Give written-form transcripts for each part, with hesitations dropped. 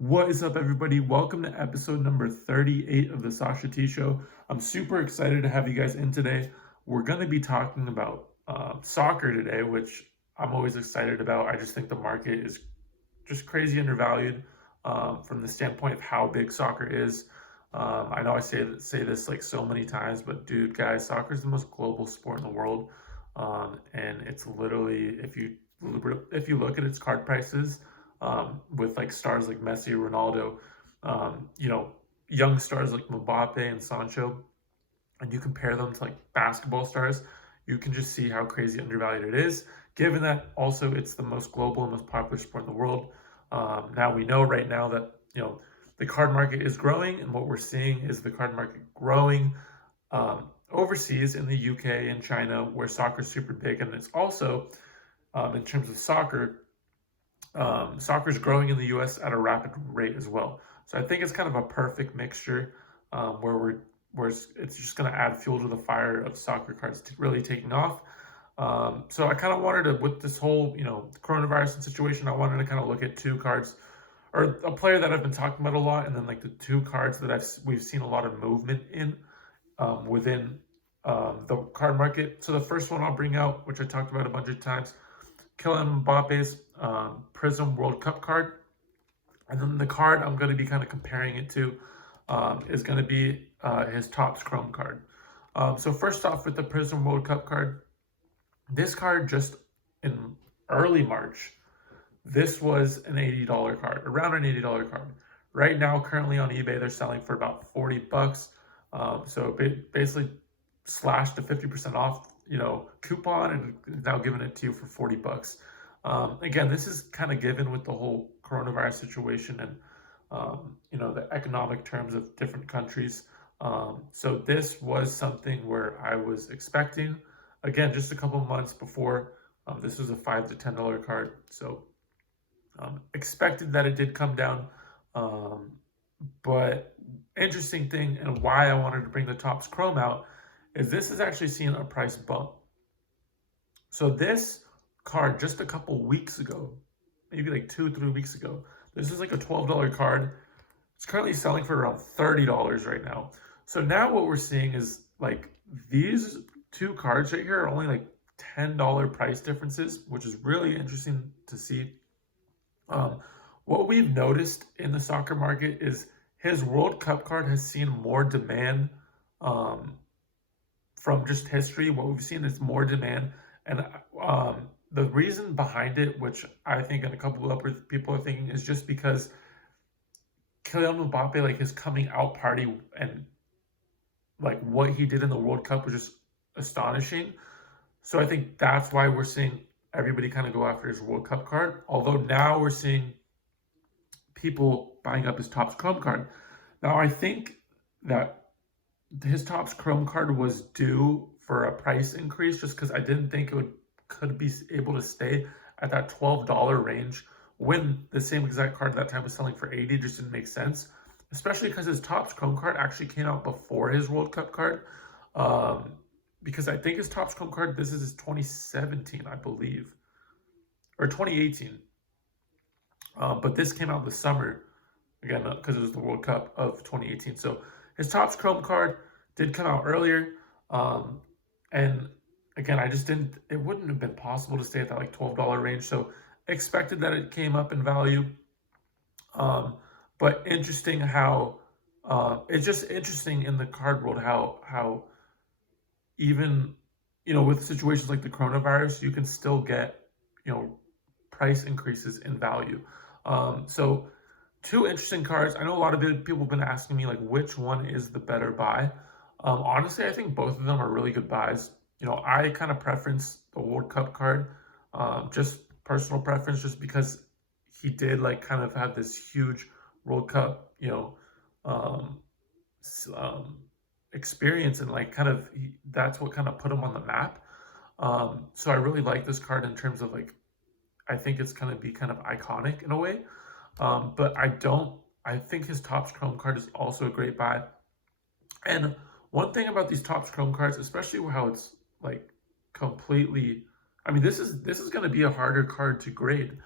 What is up, everybody? Welcome to episode number 38 of the Sasha T Show. I'm super excited to have you guys in today. We're going to be talking about soccer today, which I'm always excited about. I just think the market is just crazy undervalued from the standpoint of how big soccer is. I know I say this like so many times, but dude, guys, soccer is the most global sport in the world, and it's literally if you look at its card prices, with like stars like Messi, Ronaldo, you know, young stars like Mbappe and Sancho, and you compare them to like basketball stars, you can just see how crazy undervalued it is. Given that also it's the most global and most popular sport in the world. Now we know right now that the card market is growing, and what we're seeing is the card market growing overseas in the UK and China, where soccer is super big, and it's also in terms of soccer. Soccer is growing in the U.S. at a rapid rate as well. So I think it's kind of a perfect mixture where it's just going to add fuel to the fire of soccer cards really taking off. So I kind of wanted to, with this whole coronavirus situation, I wanted to kind of look at two cards or a player that I've been talking about a lot, and then like the two cards that we've seen a lot of movement in within the card market. So the first one I'll bring out, which I talked about a bunch of times, Kylian Mbappe's Prism World Cup card. And then the card I'm going to be kind of comparing it to is going to be his Topps Chrome card. So first off, with the Prism World Cup card, this card just in early March, this was an $80 card, around an $80 card. Right now, currently on eBay, they're selling for about $40. So basically slashed to 50% off, coupon, and now giving it to you for $40. Again, this is kind of given with the whole coronavirus situation and the economic terms of different countries. So this was something where I was expecting, again, just a couple months before. This was a $5 to $10 card, so expected that it did come down. But interesting thing, and why I wanted to bring the Topps Chrome out, is this is actually seeing a price bump. So this card just a couple weeks ago, maybe like 2-3 weeks ago, this is like a $12 card. It's currently selling for around $30 right now. So now what we're seeing is like these two cards right here are only like $10 price differences, which is really interesting to see. What we've noticed in the soccer market is his World Cup card has seen more demand from just history. What we've seen is more demand, and the reason behind it, which I think and a couple of other people are thinking, is just because Kylian Mbappe, like his coming out party and like what he did in the World Cup was just astonishing. So I think that's why we're seeing everybody kind of go after his World Cup card. Although now we're seeing people buying up his Topps Chrome card. Now I think that his Topps Chrome card was due for a price increase, just because I didn't think could be able to stay at that $12 range when the same exact card at that time was selling for $80. Just didn't make sense, especially because his Topps Chrome card actually came out before his World Cup card. Because I think his Topps Chrome card, this is his 2017, I believe, or 2018. But this came out this summer, again, because it was the World Cup of 2018. So his Topps Chrome card did come out earlier. And again, it wouldn't have been possible to stay at that like $12 range. So expected that it came up in value. But interesting how, it's just interesting in the card world how even, with situations like the coronavirus, you can still get, price increases in value. So two interesting cards. I know a lot of people have been asking me like which one is the better buy. Honestly, I think both of them are really good buys. I kind of preference the World Cup card, just personal preference, just because he did like kind of have this huge World Cup, experience, and like kind of that's what kind of put him on the map. So I really like this card in terms of like, I think it's going to be kind of iconic in a way. But I think his Topps Chrome card is also a great buy. And one thing about these Topps Chrome cards, especially how it's like completely, I mean, this is going to be a harder card to grade,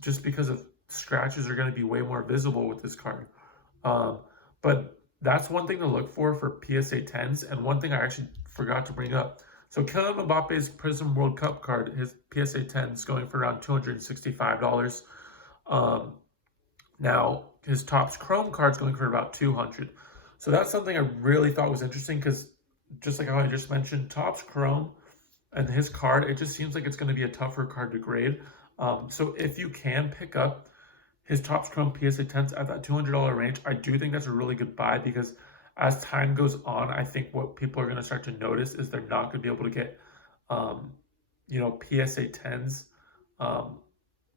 just because of scratches are going to be way more visible with this card. Um, but that's one thing to look for PSA 10s. And one thing I actually forgot to bring up. So Kylian Mbappe's Prism World Cup card, his PSA 10 is going for around $265. Um, Now his Topps Chrome card's going for about 200. So that's something I really thought was interesting because just like how I just mentioned, Topps Chrome and his card, it just seems like it's going to be a tougher card to grade. So if you can pick up his Topps Chrome PSA 10s at that $200 range, I do think that's a really good buy because as time goes on, I think what people are going to start to notice is they're not going to be able to get, um, PSA 10s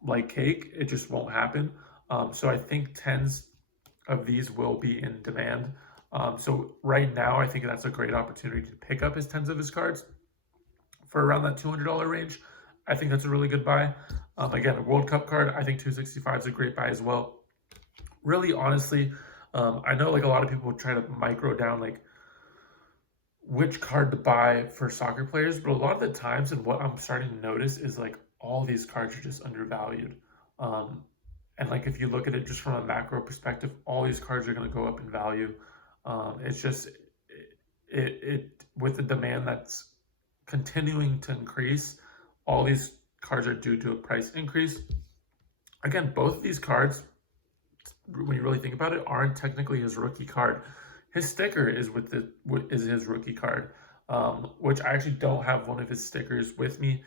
like cake. It just won't happen. So I think 10s of these will be in demand. So right now, I think that's a great opportunity to pick up his 10s of his cards for around that $200 range. I think that's a really good buy. Again, a World Cup card, I think 265 is a great buy as well. Really, honestly, I know like a lot of people try to micro down like which card to buy for soccer players, but a lot of the times, and what I'm starting to notice is like all these cards are just undervalued. Um, and like if you look at it just from a macro perspective, all these cards are going to go up in value. It's just it with the demand that's continuing to increase, all these cards are due to a price increase. Again, both of these cards, when you really think about it, aren't technically his rookie card. His sticker is is his rookie card, which I actually don't have one of his stickers with me.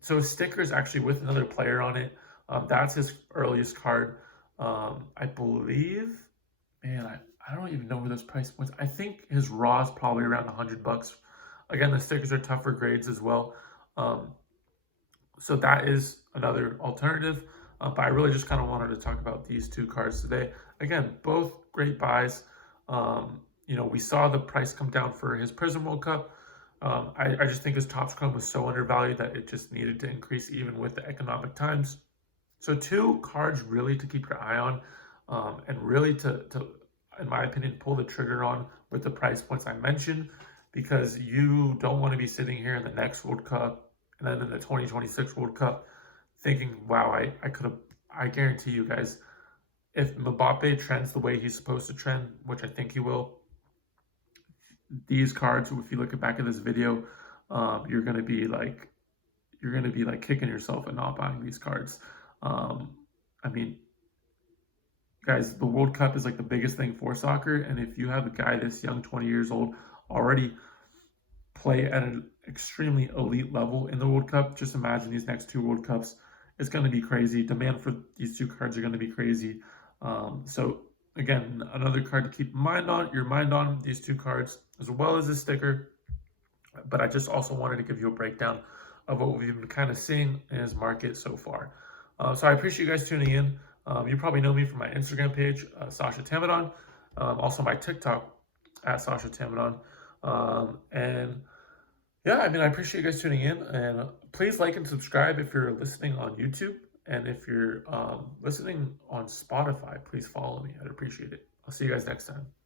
So his sticker is actually with another player on it. That's his earliest card. I believe, man, I don't even know where those price points. I think his raw is probably around $100. Again, the stickers are tougher grades as well. So that is another alternative. But I really just kind of wanted to talk about these two cards today. Again, both great buys. We saw the price come down for his Prism World Cup. I just think his Topps Chrome was so undervalued that it just needed to increase even with the economic times. So two cards really to keep your eye on, and really to, in my opinion, pull the trigger on with the price points I mentioned, because you don't want to be sitting here in the next World Cup and then in the 2026 World Cup thinking, wow, I could have, I guarantee you guys, if Mbappe trends the way he's supposed to trend, which I think he will, these cards, if you look back at this video, you're gonna be like kicking yourself and not buying these cards. I mean, guys, the World Cup is like the biggest thing for soccer, and if you have a guy this young, 20 years old, already play at an extremely elite level in the World Cup, just imagine these next two World Cups. It's going to be crazy. Demand for these two cards are going to be crazy. So again, another card to keep your mind on these two cards, as well as this sticker. But I just also wanted to give you a breakdown of what we've been kind of seeing in his market so far. So I appreciate you guys tuning in. You probably know me from my Instagram page, Sasha T, also my TikTok at Sasha T. And yeah, I appreciate you guys tuning in, and please like and subscribe if you're listening on YouTube, and if you're listening on Spotify, please follow me. I'd appreciate it. I'll see you guys next time.